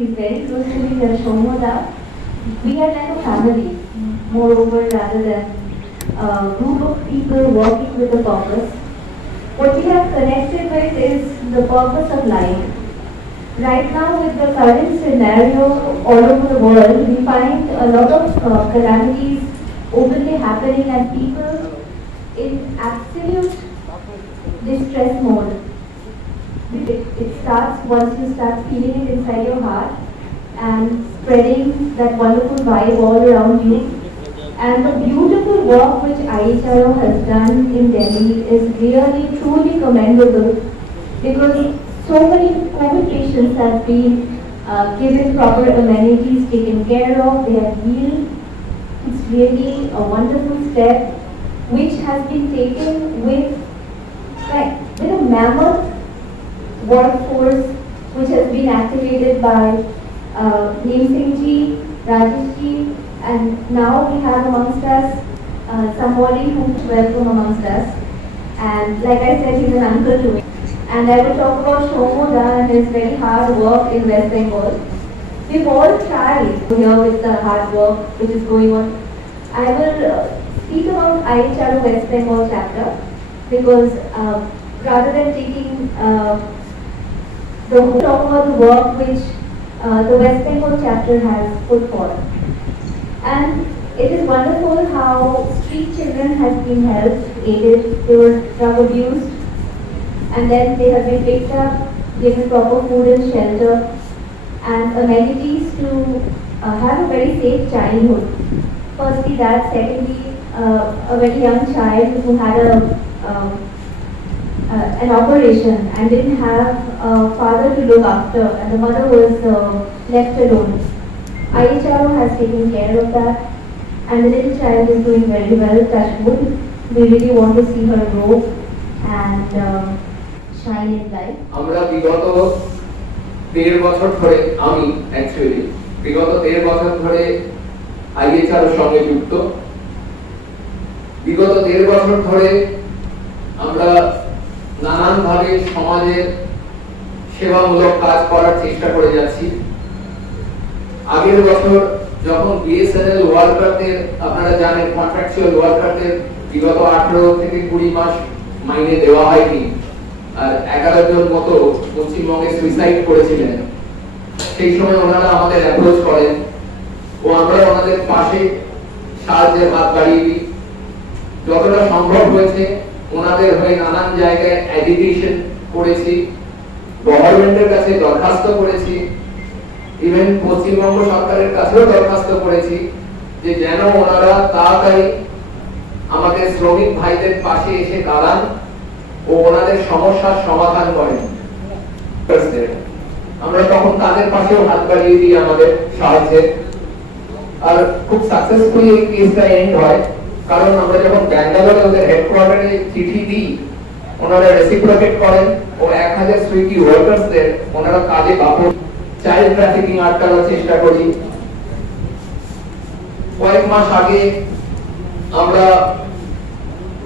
He's very close to me, Shomoda. We are like a family, moreover, rather than a group of people working with a purpose. What we have connected with is the purpose of life. Right now, with the current scenario all over the world, we find a lot of calamities openly happening and people in absolute distress mode. It starts once you start feeling it inside your heart and spreading that wonderful vibe all around you. And the beautiful work which IHRO has done in Delhi is really truly commendable, because so many COVID patients have been given proper amenities, taken care of, they have healed. It's really a wonderful step which has been taken with a mammoth workforce which has been activated by Neem Singh ji, Rajesh ji, and now we have amongst us somebody who's welcome amongst us. And like I said, he's an uncle to me. And I will talk about Shomoda and his very hard work in West Bengal. We've all tried here with the hard work which is going on. I will speak about IHRO West Bengal chapter, because rather than taking talk about the work which the West Bengal chapter has put forth. And it is wonderful how street children have been helped, aided. They were drug abused, and then they have been picked up, given proper food and shelter, and amenities to have a very safe childhood. Firstly that, secondly a very young child who had an operation and didn't have a father to look after, and the mother was left alone. IHRO has taken care of that, and the little child is doing very well, touch wood. We really want to see her grow and shine in life. আমরা বিগত 13 বছর ধরে বিগত 13 বছর ধরে IHRO এর সঙ্গে যুক্ত। বিগত 13 বছর ধরে আমরা নানান ভাবে সমাজের সেবামূলক কাজ করার চেষ্টা করে যাচ্ছি। আগের বছর যখন BSNL ওয়ার্কারদের, আপনারা জানেন কন্ট্রাকচুয়াল ওয়ার্কারদের বিগত 18 থেকে 20 মাস মাইনে দেওয়া হয়নি, আর 11 জন মতো পশ্চিমবঙ্গে সুইসাইড করেছিলেন, সেই সময় ওনারা আমাদের অ্যাপ্রোচ করেন ও আমরা ওনাদের পাশে সাহায্যের হাত বাড়িয়ে দিই। যতটা সম্ভব হয়েছে ওনাদের হয়ে নানান জায়গায় এডুকেশন করেছি, গভর্নমেন্টের কাছে দরখাস্ত করেছি, ইভেন পশ্চিমবঙ্গ সরকারের কাছেও দরখাস্ত করেছি যে যেন ওনারা তাড়াতাড়ি আমাদের শ্রমিক ভাইদের পাশে এসে দাঁড়ান ও ওনাদের সমস্যার সমাধান করেন। আমরা তখন তাদের পাশেও হাত বাড়িয়ে দিই আমাদের সাহায্যে, আর খুব সাকসেসফুলি এই কেসটা এন্ড হয়। কারণ আমরা যখন ব্যাঙ্গালোরে ওদের হেডকোয়ার্টারে চিঠি দিই, ওনারা রেসিপ্রোকেট করেন ও 1000 সুইগি ওয়ার্কার্সদের ওনারা কাজে বাপন চাইল্ড ট্রাফিকিং আটকানোর চেষ্টা করি। কয়েক মাস আগে আমরা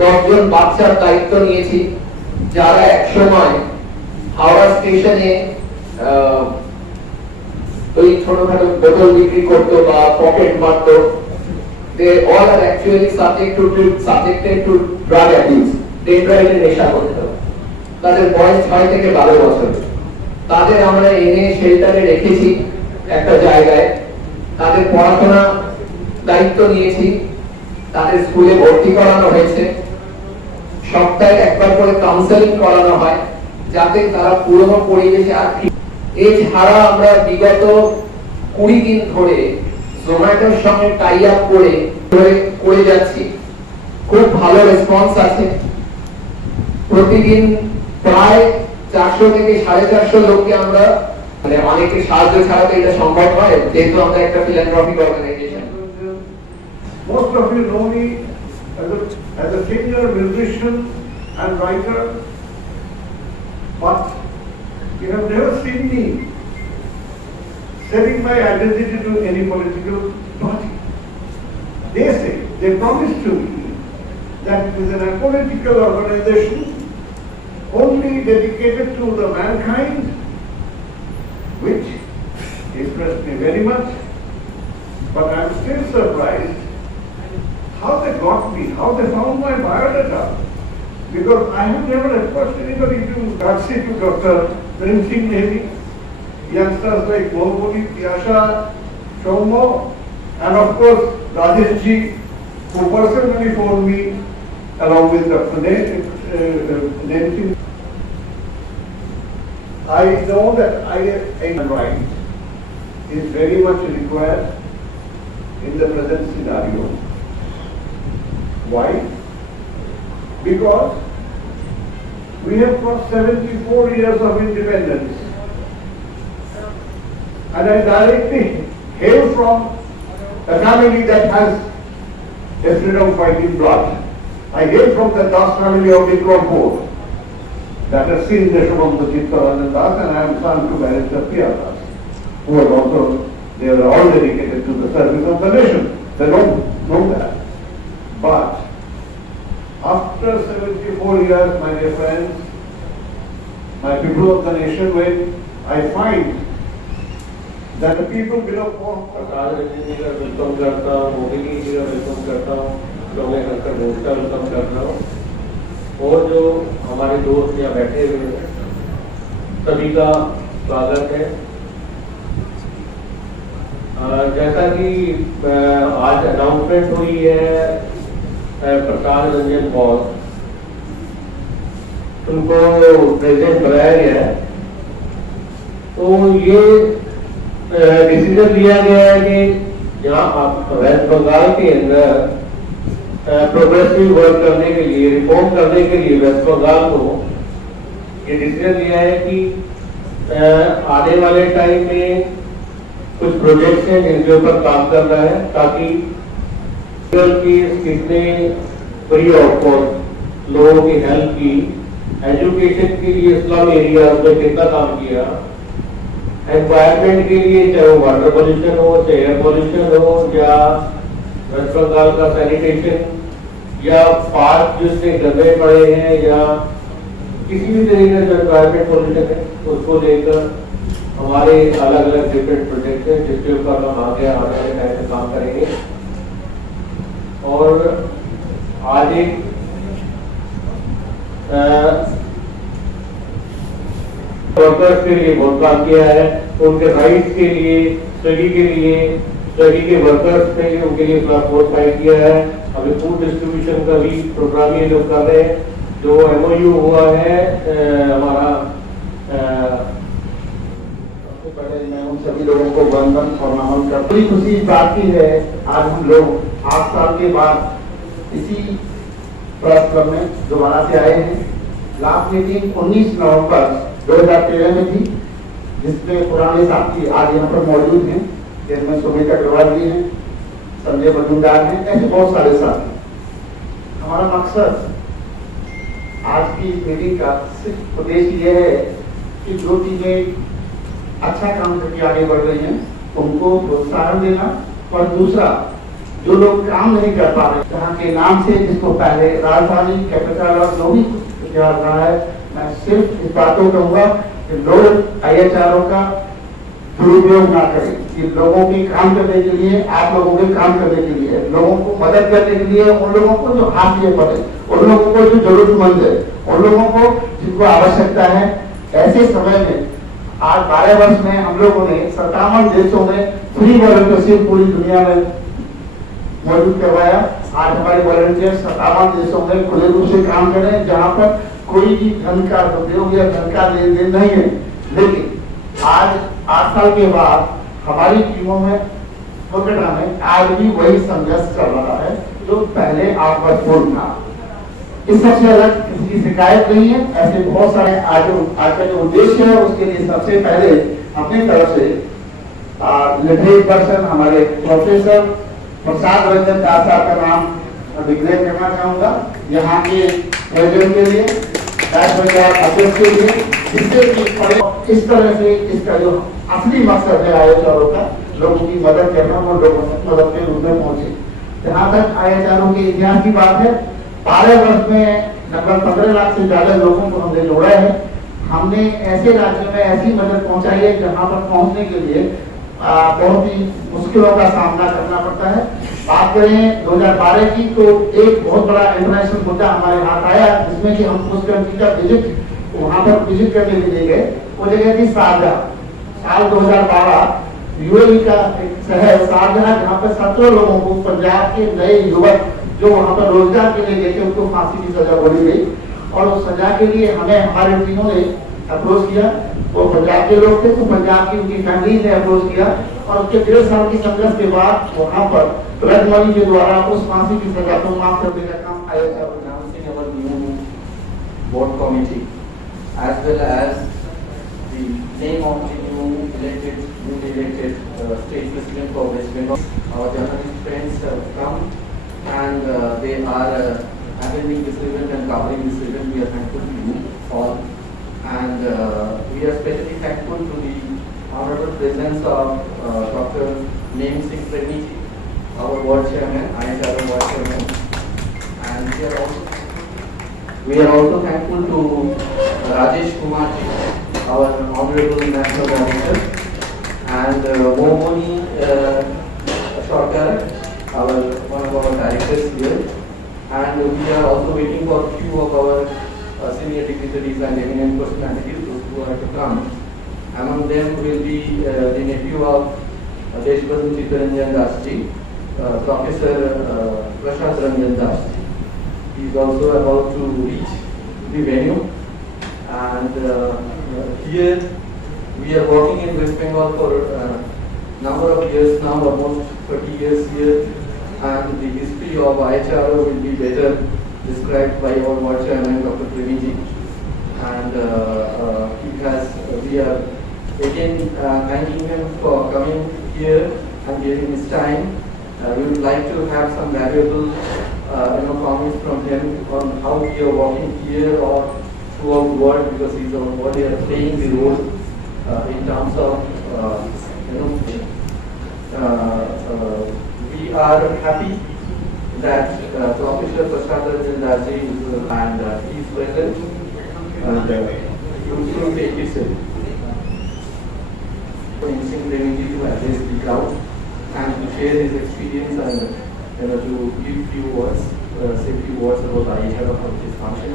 10 জন বাচ্চার দায়িত্ব নিয়েছি যারা একসময় হাওড়া স্টেশনে ওই ছোটখাটো বোতল বিক্রি করতো বা পকেট মারতো। They all are actually subjected to drug abuse. ডেনড্রাইটের নেশা করতো। তাদের বয়স 6 থেকে 12 বছর। তাদের আমরা এনে শেল্টারে রেখেছি একটা জায়গায়, তাদের পড়াশোনা দায়িত্ব নিয়েছি, তাদের স্কুলে ভর্তি করানো হয়েছে, সপ্তাহে একবার করে কাউন্সেলিং করানো হয় যাতে তারা পুরনো পরিবেশে আর। এছাড়া আমরা বিগত 20 দিন ধরে জোম্যাটোর সঙ্গে টাই আপ করে যাচ্ছি। খুব ভালো রেসপন্স আছে। প্রতিদিন প্রায় 400 থেকে 450 লোককে আমরা, মানে অনেকের সাহায্য ছাড়া তো এটা সম্ভব নয়, যেহেতু আমরা একটা philanthropic organization. Most of you know me as a senior musician and writer, but you have never seen me selling my identity to any political party. They promised to me that it is an apolitical organization only dedicated to the mankind, which impressed me very much. But I'm still surprised how they got me, how they found my biodata. Because I have never approached anybody to taxi to Dr. Prem Singh Nehri, youngsters like Mohbuli, Piyasha, Shomo, and of course Rajesh ji, who personally phoned me along with Dr. Nancy. I know that I right is very much required in the present scenario. Why? Because we have crossed 74 years of independence. And I directly hail from a family that has a freedom fighting blood. I hail from the Das family of Vikram that has seen the Shubham Chittaranjan Das, and I am son to Barrister P.R. Das, who are also, they are all dedicated to the service of the nation. They don't know that. But after 74 years, my dear friends, my people of the nation, when I find that the people below प्रकाश रंजन जी का welcome करता हूँ, मोदी जी का welcome करता हूँ, रमेश अंकर घोष का welcome करता हूँ, और जो हमारे दोस्त यहाँ बैठे हुए हैं सभी का स्वागत है। जैसा कि आज अनाउंसमेंट हुई है प्रकाश रंजन बॉस, उनको प्रेसिडेंट बनाया गया है, तो ये डिसीजन लिया गया है कि यहाँ वेस्ट बंगाल के अंदर प्रोग्रेसिव वर्क करने के लिए, रिफॉर्म करने के लिए वेस्ट बंगाल को ये डिसीजन लिया है कि आने वाले टाइम में कुछ प्रोजेक्ट्स हैं जिनके ऊपर काम करना है, ताकि कितने फ्री ऑफ कॉस्ट लोगों की हेल्प की, एजुकेशन के लिए स्लम एरिया में कितना काम किया, एनवायरमेंट के लिए चाहे वो वाटर पोल्यूशन हो, चाहे एयर पोल्यूशन हो, या वेस्ट बंगाल का सैनिटेशन, या पार्क जिससे गंदे पड़े हैं, या किसी भी तरीके का एनवायरमेंट पोल्यूशन है, उसको लेकर हमारे अलग अलग डिफरेंट प्रोजेक्ट हैं जिसके ऊपर हम आगे आने वाले टाइम में काम करेंगे। और आज एक वर्कर्स के लिए बहुत काम किया है, उनके राइट्स के लिए, स्टडी के लिए, स्टडी के वर्कर्स के लिए, उनके लिए बहुत फाइट किया है। अभी फूड डिस्ट्रीब्यूशन का भी प्रोग्राम ये लोग कर रहे हैं, जो MOU हुआ है हमारा। सबसे पहले मैं उन सभी लोगों को वंदन और नमन करता हूं। बड़ी खुशी इस बात की है, आज हम लोग 8 साल के बाद इसी प्रेस क्लब में दोबारा से आए हैं। लास्ट मीटिंग 19 नवंबर 2013 में थी, जिसमें पुराने साथी आज यहाँ पर मौजूद हैं, जिनमें सुमित अग्रवाल जी हैं, संजय मजूमदार हैं, ऐसे बहुत सारे साथी। हमारा मकसद आज की मीटिंग का सिर्फ उद्देश्य यह है कि जो चीजें अच्छा काम करके आगे बढ़ रही हैं उनको प्रोत्साहन देना, और दूसरा जो लोग काम नहीं कर पा रहे, जहाँ के नाम से जिसको पहले राजधानी, कैपिटल और जो भी याद रहा है, मैं सिर्फ इस बात को कहूँगा कि लोग IHRO का दुरुपयोग ना करें, कि लोगों की काम करने के लिए, आप लोगों के काम करने के लिए, लोगों को मदद करने के लिए, उन लोगों को जो हाथ लिए पड़े, उन लोगों को जो जरूरतमंद है, उन लोगों को जिनको आवश्यकता है, ऐसे समय में आज 12 वर्ष में हम लोगों ने 57 देशों में फ्री वॉलंटियरशिप पूरी दुनिया में मौजूद करवाया। आज हमारे वॉलंटियर 57 देशों में खुले रूप से काम कर रहे हैं, जहाँ पर कोई भी धन का उपयोग या धन का लेन देन नहीं है। लेकिन आज 8 साल के बाद हमारी टीमों में कोलकाता में आज भी वही संघर्ष चल रहा है जो पहले आपत्तिपूर्ण था। इस सबसे अलग किसी की शिकायत नहीं है। ऐसे बहुत सारे आज का जो उद्देश्य है उसके लिए सबसे पहले अपनी तरफ से लिटरेट पर्सन हमारे प्रोफेसर प्रसाद रंजन दास साहब का नाम डिक्लेयर करना चाहूंगा यहाँ के प्रेसिडेंट के लिए, अध्यक्ष के लिए, जिससे कि इस तरह से इसका जो असली मकसद है IHRO का, लोगों की मदद करना, वो लोगों की मदद के रूप में पहुंचे। जहाँ तक IHRO के इतिहास की बात है, 12 वर्ष में लगभग 15 लाख से ज्यादा लोगों को हमने जोड़ा है। हमने ऐसे राज्यों में ऐसी मदद पहुंचाई है जहां पर पहुंचने के लिए बहुत ही मुश्किलों का सामना करना पड़ता है। बात करें 2012 की तो एक बहुत बड़ा इंटरनेशनल मुद्दा हमारे हाथ आया जिसमें कि हम उस कंट्री का विजिट वहां पर विजिट करने के लिए गए। वो जगह थी शारजाह। साल 2012 यूएई का एक शहर शारजाह जहाँ पर 17 लोगों को पंजाब के नए युवक जो वहां पर रोजगार के लिए गए थे उनको फांसी की सजा बोली गई और उस सजा के लिए हमें हमारे टीमों ने अप्रोच किया। वो पंजाब के लोग थे तो पंजाब की उनकी फैमिली ने अप्रोच किया और उसके 1.5 साल की संघर्ष के बाद वहां पर ब्लड मनी के द्वारा उस फांसी की सजा को माफ करने का काम आया। Announcing our new board committee as well as the name of the newly elected state president for West Bengal. Our journalist friends have come and they are attending this event and covering this event. We are thankful to you all. And we are especially thankful to the honorable presence of Dr. Mem Singh Premji, our board chairman, IHR board chairman. And we are also thankful to Rajesh Kumar ji, our honorable national director, and Momoni Shorkar, one of our directors here. And we are also waiting for a few of our senior dignitaries and eminent personalities who are to come. Among them will be the nephew of Deshbandhu Chittaranjan Das ji, Professor Prashant Ranjan Das ji. He is also about to reach the venue, and here we are working in West Bengal for a number of years now, almost 30 years here, and the history of IHRO will be better described by our board chairman, Dr. Premji, and we are again thanking him for coming here and giving his time. We would like to have some valuable comments from him on how we are working here or throughout the world, because he's our board here playing the role in terms of we are happy that Professor Prashant Ranjan Das ji and he is present and he will take his Singh Premji to address the crowd and to share his experience and to give few words, say few words about IHR of this function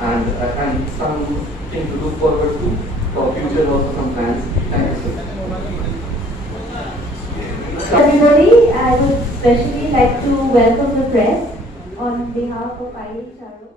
and something to look forward to for future, also some plans. Thank you, sir. Everybody, I would especially like to welcome the press on behalf of IHRO.